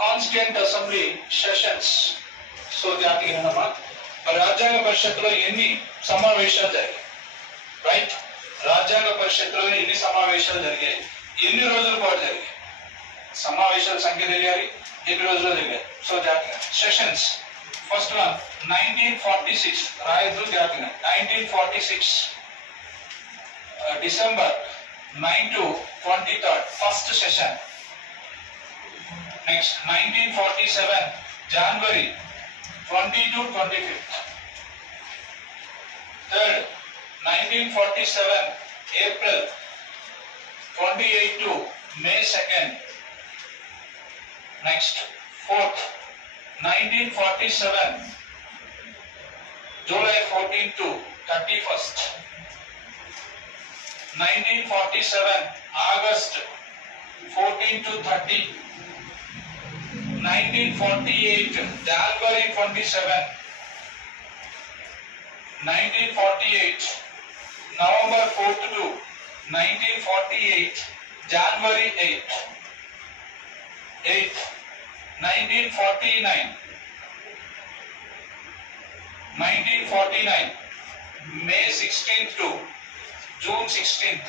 Constituent assembly sessions. So జాతీయ రాజ్యాంగ పరిషత్తులో ఎన్ని సమావేశాలు జరిగాయి? రైట్, రాజ్యాంగ పరిషత్తులో ఎన్ని సమావేశాలు జరిగాయి, ఎన్ని రోజుల పాటు జరిగాయి? సమావేశాల సంఖ్య తెలియాలి, ఎన్ని రోజులు జరిగాయి. సో జాతీయ సెషన్స్. ఫస్ట్ వన్ 1946 రాయదు జాతీయ 1946 December 9 to 23rd first session. Next 1947 January 20 to 25th. Third 1947 April 28 to May 2nd. Next fourth 1947 July 14 to 31st. 1947 August 14 to 30. 1948 January 27. 1948 November 4th to 1948 January 8th. 1949 May 16th to June 16th.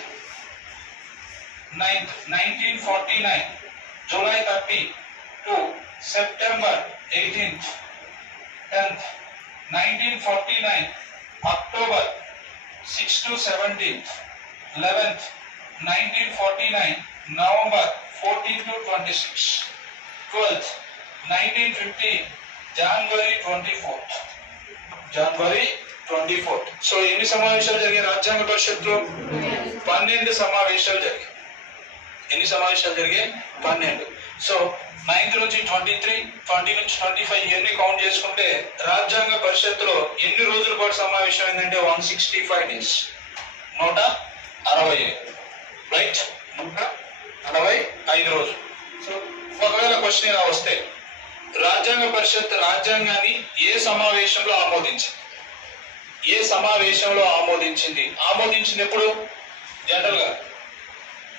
9th 1949 July 30 to September 18th. 10th 1949 October 6 to 17th. 11th 1949 November 14 to 26. 12th 1950 January 24th. January 24th. So ఎన్ని సమావేశాలు జరిగాయి రాజ్యాంగ పరిషత్తులో? 12 సమావేశాలు జరిగాయి. ఎన్ని సమావేశాలు జరిగాయి? 12. So 9 నుంచి 23, 20 నుంచి 25 ఇవన్నీ కౌంట్ చేసుకుంటే రాజ్యాంగ పరిషత్తులో ఎన్ని రోజుల పాటు సమావేశం అయిందంటే 165 days. 165. రైట్, 165 రోజులు. సో ఒకవేళ క్వశ్చన్ ఇలా వస్తే రాజ్యాంగ పరిషత్ రాజ్యాంగాన్ని ఏ సమావేశంలో ఆమోదించింది? ఏ సమావేశంలో ఆమోదించింది? ఆమోదించింది ఎప్పుడు? జనరల్ గా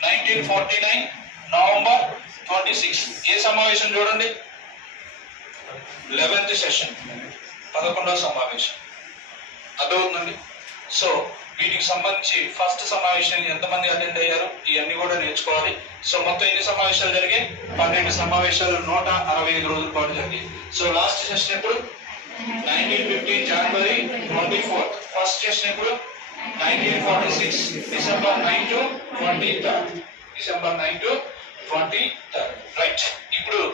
1949 నవంబర్ 26. ఏ సమావేశం చూడండి? 11th సెషన్, 11వ సమావేశం. అర్థమవుతుందండి. సో వీటికి సంబంధించి ఫస్ట్ సమావేశం ఎంతమంది అటెండ్ అయ్యారు ఇవన్నీ కూడా నేర్చుకోవాలి. సో మొత్తం ఎన్ని సమావేశాలు జరిగాయి? 12 సమావేశాలు 165 రోజుల పాటు జరిగాయి. సో లాస్ట్ సెషన్ ఎప్పుడు? 1950 January 24th. ఫస్ట్ సెషన్ ఎప్పుడు? 1946 December 9 to 23rd. December 9 to 23rd. Right.